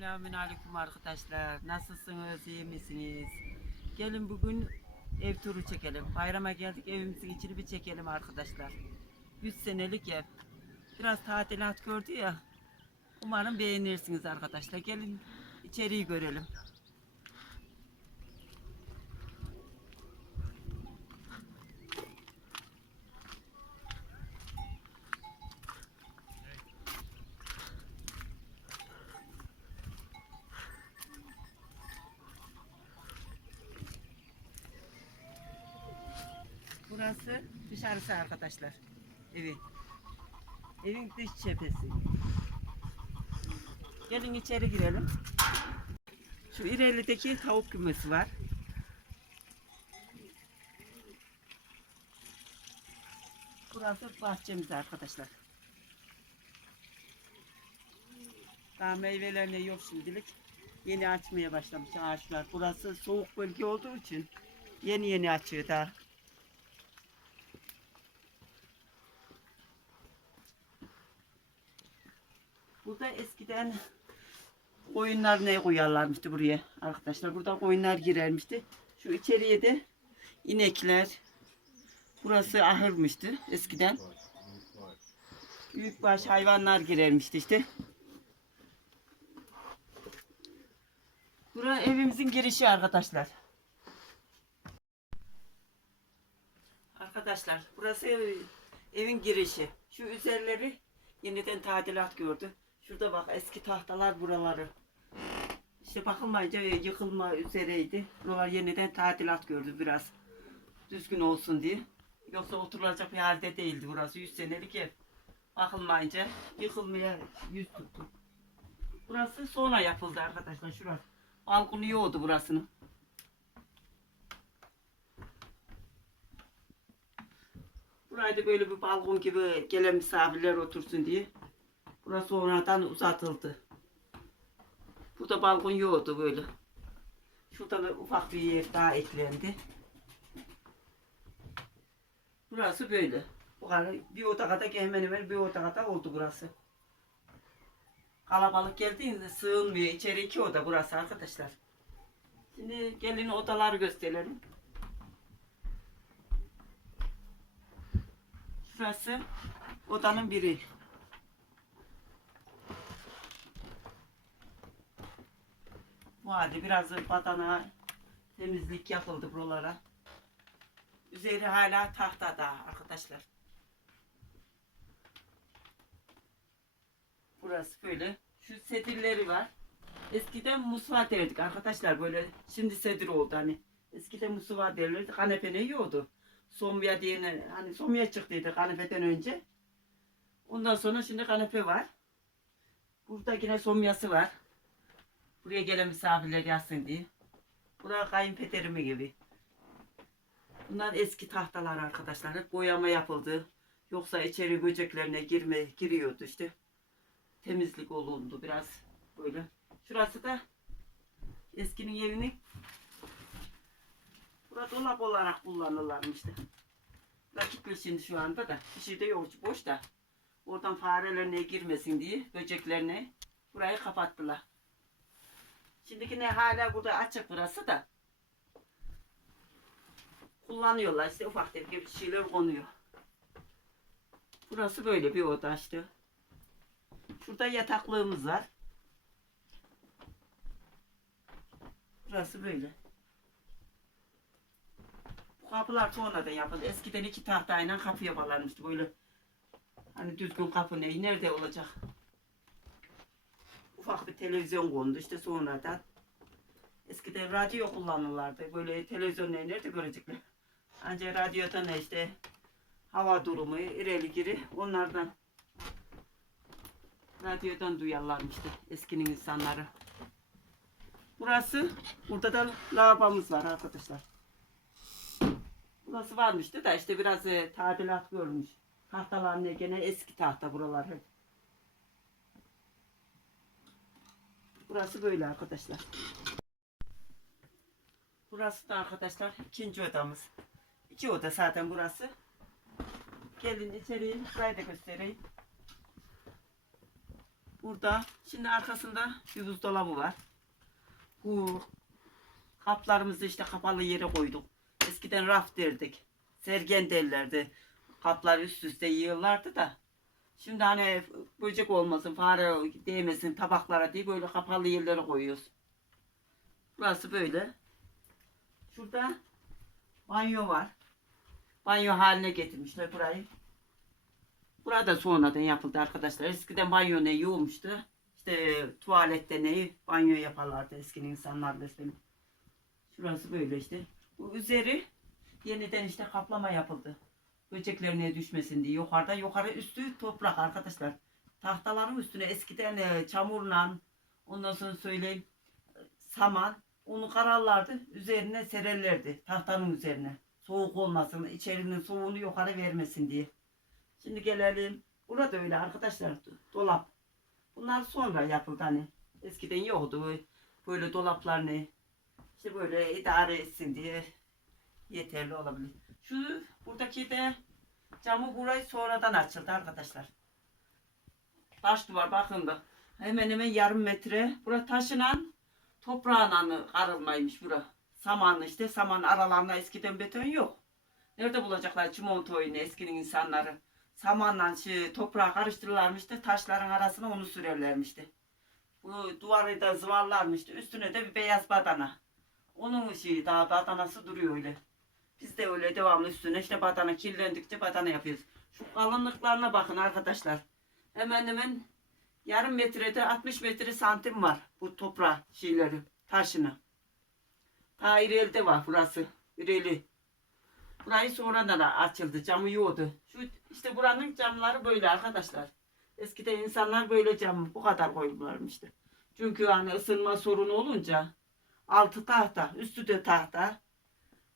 Selamün aleyküm arkadaşlar. Nasılsınız, iyi misiniz? Gelin bugün ev turu çekelim. Bayrama geldik, evimizin içini bir çekelim arkadaşlar. 100 senelik ev. Biraz tadilat gördü ya. Umarım beğenirsiniz arkadaşlar. Gelin içeriği görelim. Burası dışarısı arkadaşlar. Evin. Evin dış cephesi. Gelin içeri girelim. Şu ilerideki tavuk kümesi var. Burası bahçemiz arkadaşlar. Daha meyvelerine yok şimdilik. Yeni açmaya başlamış ağaçlar. Burası soğuk bölge olduğu için yeni yeni açıyor daha. Burada eskiden koyunlar ne koyarlarmıştı buraya arkadaşlar. Burada koyunlar girermişti. Şu içeriye de inekler. Burası ahırmıştı eskiden. Büyükbaş hayvanlar girermişti işte. Burası evimizin girişi arkadaşlar. Arkadaşlar burası ev- evin girişi. Şu üzerleri yeniden tadilat gördü. Şurada bak eski tahtalar buraları. İşte bakılmayınca yıkılma üzereydi. Buralar yeniden tadilat gördü biraz. Düzgün olsun diye. Yoksa oturulacak bir halde değildi burası. 100 senelik ev. Bakılmayınca yıkılmaya yüz tuttu. Burası sonra yapıldı arkadaşlar. Şurası. Balkonu yoğdu burasının. Burayı da böyle bir balkon gibi gelen misafirler otursun diye. Burası sonradan uzatıldı. Burada balkon yoktu böyle. Şurada da ufak bir yer daha eklendi. Burası böyle. Bu kadar bir oda kadar hemen hemen bir oda kadar oldu burası. Kalabalık geldiğinde sığınmıyor. İçeri iki oda burası arkadaşlar. Şimdi gelin odaları gösterelim. Şurası odanın biri. Bu halde biraz badana temizlik yapıldı buralara. Üzeri hala tahtada arkadaşlar. Burası böyle. Şu sedirleri var. Eskiden musva derdik arkadaşlar böyle. Şimdi sedir oldu hani. Eskiden musva derlerdi. Kanepe ne yiyordu? Somya diye hani somya çıktıydı kanepeden önce. Ondan sonra şimdi kanepe var. Burada yine somyası var. Buraya gelen misafirler yazsın diye. Burası kayınpederimi gibi. Bunlar eski tahtalar arkadaşlar. Hep boyama yapıldı. Yoksa içeri böceklerine girme giriyordu işte. Temizlik olundu biraz böyle. Şurası da eskinin evini Burada dolap olarak kullanırlarmıştı. Rakipler şimdi şu anda da. Bir şey de yok boş da. Oradan farelerine girmesin diye böceklerine burayı kapattılar. Şimdiki ne hala burada açık burası da. Kullanıyorlar işte ufak tefek bir şeyler konuyor. Burası böyle bir oda işte. Şurada yataklığımız var. Burası böyle. Bu kapılar sonradan yapıldı. Eskiden iki tahtayla kapı yaparlarmıştı böyle. Hani düzgün kapı ne? Nerede olacak? Ufak bir televizyon kondu işte sonradan. Eskiden radyo kullanırlardı. Böyle televizyon ne nerede görecekler? Ancak radyoda ne işte hava durumu, ileri giri onlardan radyodan duyarlarmıştı eskinin insanları. Burası, burada da lavabomuz var arkadaşlar. Burası varmıştı da işte biraz e, tadilat görmüş. Tahtalar ne gene eski tahta buralar hep. Burası böyle arkadaşlar. Burası da arkadaşlar ikinci odamız. İki oda zaten burası. Gelin içeriye burayı da göstereyim. Burada şimdi arkasında bir buzdolabı var. Bu kaplarımızı işte kapalı yere koyduk. Eskiden raf derdik. Sergen derlerdi. Kaplar üst üste yığırlardı da. Şimdi hani böcek olmasın, fare değmesin tabaklara diye böyle kapalı yerlere koyuyoruz. Burası böyle. Şurada banyo var. Banyo haline getirmişler burayı. Burada sonradan yapıldı arkadaşlar. Eskiden banyo ne yoğumuştu. İşte tuvalette neyi banyo yaparlardı eski insanlar mesela. Şurası böyle işte. Bu üzeri yeniden işte kaplama yapıldı. Böceklerine düşmesin diye yukarıda. Yukarı üstü toprak arkadaşlar. Tahtaların üstüne eskiden e, çamurla ondan sonra söyleyeyim saman onu kararlardı. Üzerine sererlerdi. Tahtanın üzerine. Soğuk olmasın. içerinin soğuğunu yukarı vermesin diye. Şimdi gelelim. Burada öyle arkadaşlar. Dolap. Bunlar sonra yapıldı hani. Eskiden yoktu. Böyle dolaplar ne. İşte böyle idare etsin diye yeterli olabilir. Şu buradaki de camı burayı sonradan açıldı arkadaşlar. Taş duvar bakın da. Hemen hemen yarım metre. Bura taşınan toprağına karılmaymış bura. Samanlı işte saman aralarında eskiden beton yok. Nerede bulacaklar çimento oyunu eskinin insanları. Samanla şey, toprağı karıştırırlarmıştı. Taşların arasına onu sürerlermişti. Bu duvarı da zıvarlarmıştı. Üstüne de bir beyaz badana. Onun şeyi daha badanası duruyor öyle. Biz de öyle devamlı üstüne işte badana kirlendikçe badana yapıyoruz. Şu kalınlıklarına bakın arkadaşlar. Hemen hemen yarım metrede 60 metre santim var bu toprağı şeyleri taşını. Ta İrel'de var burası. İreli. Burayı sonradan açıldı. Camı yoktu. Şu işte buranın camları böyle arkadaşlar. Eskiden insanlar böyle cam bu kadar koyuyorlarmıştı. Çünkü hani ısınma sorunu olunca altı tahta, üstü de tahta.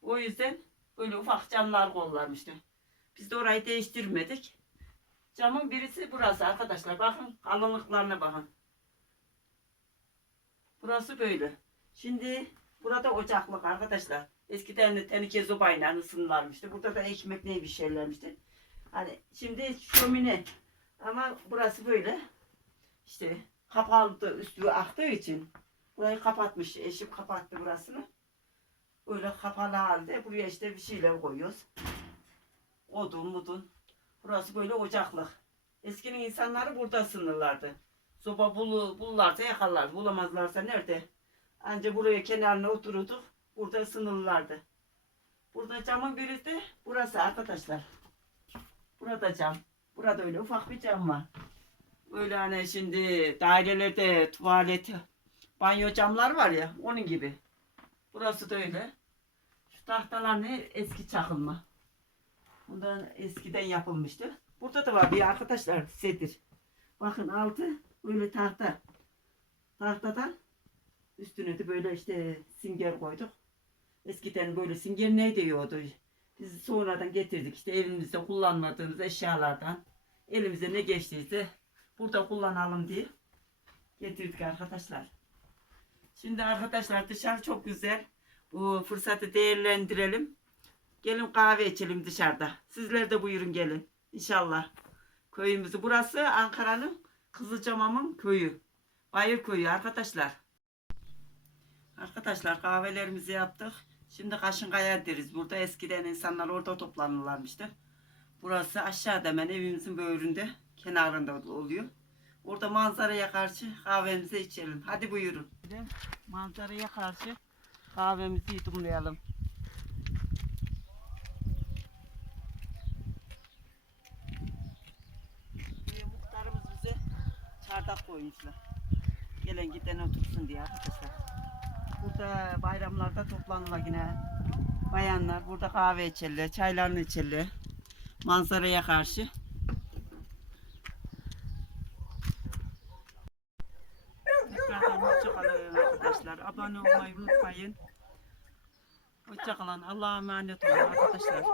O yüzden böyle ufak camlar koyuyorlarmıştı. Biz de orayı değiştirmedik. Camın birisi burası arkadaşlar. Bakın kalınlıklarına bakın. Burası böyle. Şimdi burada ocaklık arkadaşlar. Eskiden de tenike zobayla ısınırlarmıştı. Burada da ekmek ne bir şeylermişti. Hani şimdi şömine. Ama burası böyle. İşte kapalı üstü aktığı için burayı kapatmış. Eşim kapattı burasını. Böyle kapalı halde buraya işte bir şeyler koyuyoruz. Odun mudun. Burası böyle ocaklık. Eskinin insanları burada sınırlardı. Soba bulu, bulurlarsa yakarlar. Bulamazlarsa nerede? Anca buraya kenarına otururduk. Burada sınırlardı. Burada camın biri de burası arkadaşlar. Burada cam. Burada öyle ufak bir cam var. Böyle hani şimdi dairelerde tuvalet, banyo camlar var ya onun gibi. Burası da öyle. Şu tahtalar ne? Eski çakılma. Bundan eskiden yapılmıştı. Burada da var bir arkadaşlar sedir. Bakın altı böyle tahta. Tahtadan üstüne de böyle işte singer koyduk. Eskiden böyle singer ne diyordu? Biz sonradan getirdik işte evimizde kullanmadığımız eşyalardan. Elimize ne geçtiyse burada kullanalım diye getirdik arkadaşlar. Şimdi arkadaşlar dışarı çok güzel. Bu fırsatı değerlendirelim. Gelin kahve içelim dışarıda. Sizler de buyurun gelin. İnşallah. Köyümüzü. Burası Ankara'nın Kızılcamam'ın köyü. Bayır köyü arkadaşlar. Arkadaşlar kahvelerimizi yaptık. Şimdi Kaşınkaya deriz. Burada eskiden insanlar orada toplanırlarmıştı. Burası aşağıda hemen evimizin böğründe kenarında oluyor. Orada manzaraya karşı kahvemizi içelim. Hadi buyurun. Manzaraya karşı kahvemizi yudumlayalım. Buraya muhtarımız bize çardak koymuşlar. Gelen giden otursun diye arkadaşlar. Burada bayramlarda toplanırlar yine. Bayanlar burada kahve içerler, çaylarını içerler. Manzaraya karşı. Tekrardan hoşçakalın arkadaşlar. Abone unutmayın. Hoşçakalın. Allah'a emanet olun arkadaşlar.